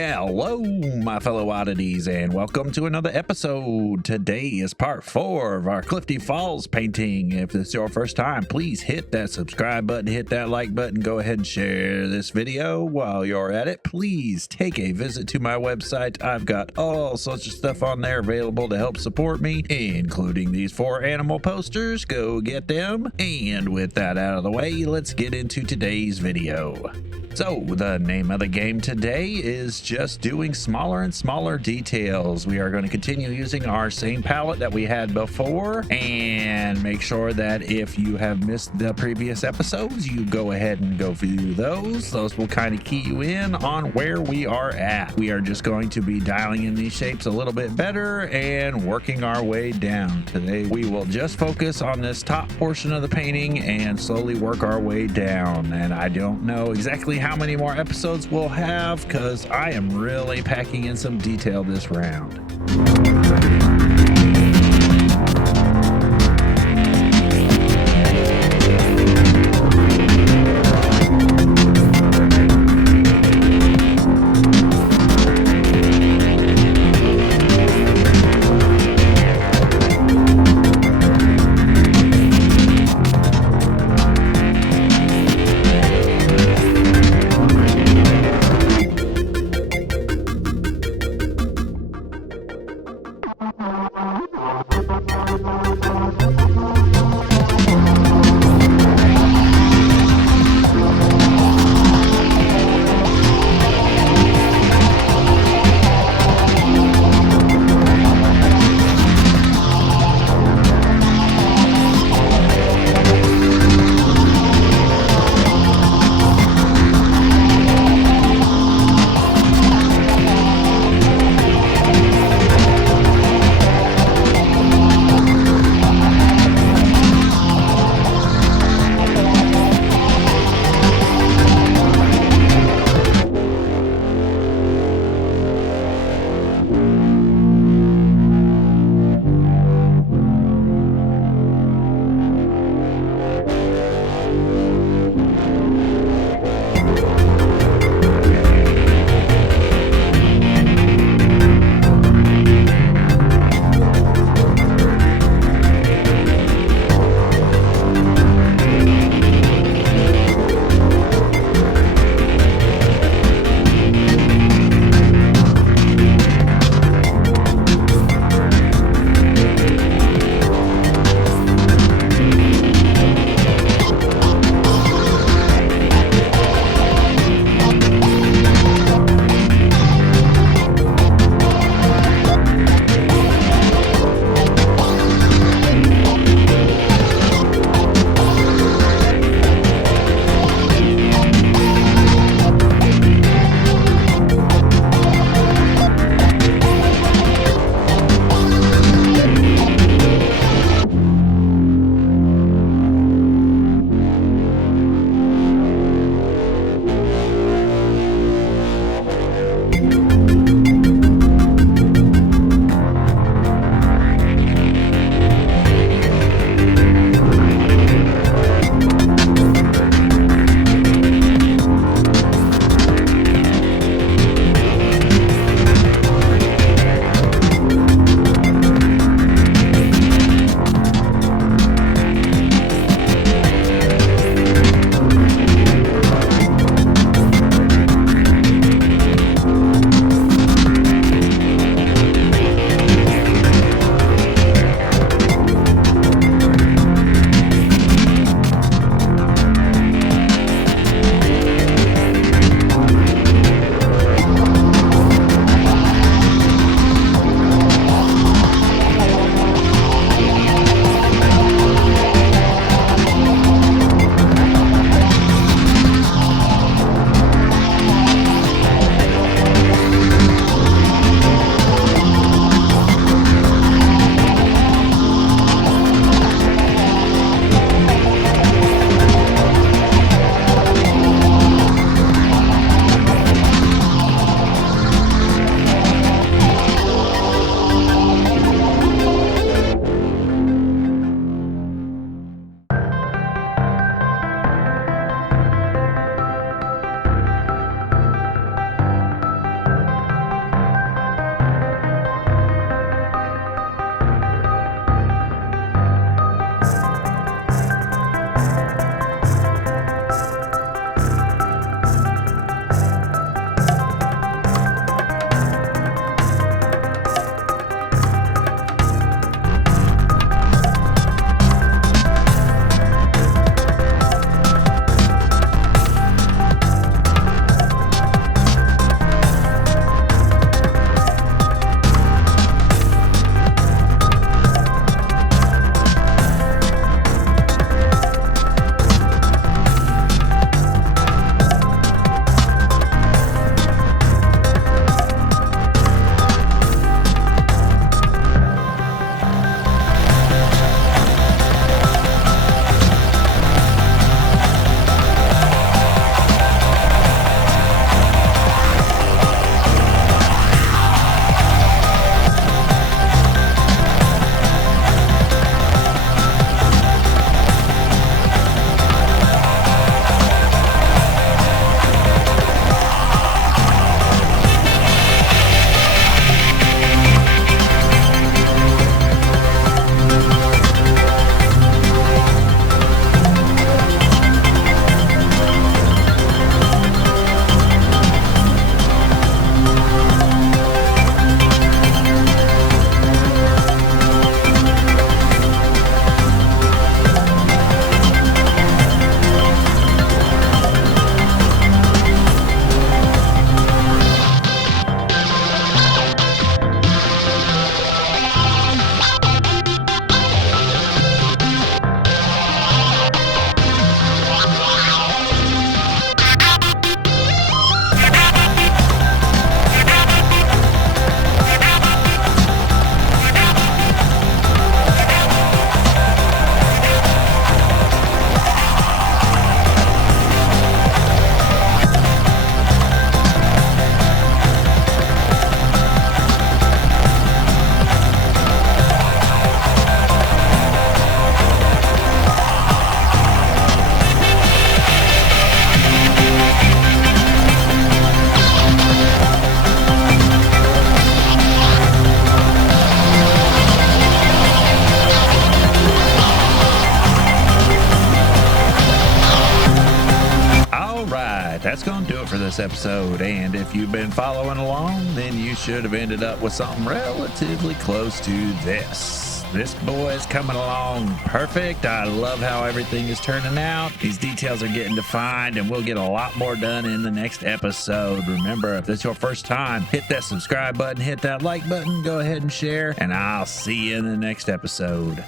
Hello, my fellow oddities, and welcome to another episode. Today is part 4 of our Clifty Falls painting. If this is your first time, please hit that subscribe button, hit that like button, go ahead and share this video. While you're at it, please take a visit to my website. I've got all sorts of stuff on there available to help support me, including these 4 animal posters. Go get them. And with that out of the way, let's get into today's video. So, the name of the game today is just doing smaller and smaller details. We are going to continue using our same palette that we had before, and make sure that if you have missed the previous episodes, you go ahead and go view those. Those will kind of key you in on where we are at. We are just going to be dialing in these shapes a little bit better and working our way down. Today, we will just focus on this top portion of the painting and slowly work our way down. And I don't know exactly how many more episodes we'll have because I am really packing in some detail this round. that's going to do it for this episode. And if you've been following along, then you should have ended up with something relatively close to this. This boy is coming along perfect. I love how everything is turning out. These details are getting defined, and we'll get a lot more done in the next episode. Remember, if this is your first time, hit that subscribe button, hit that like button, go ahead and share, and I'll see you in the next episode.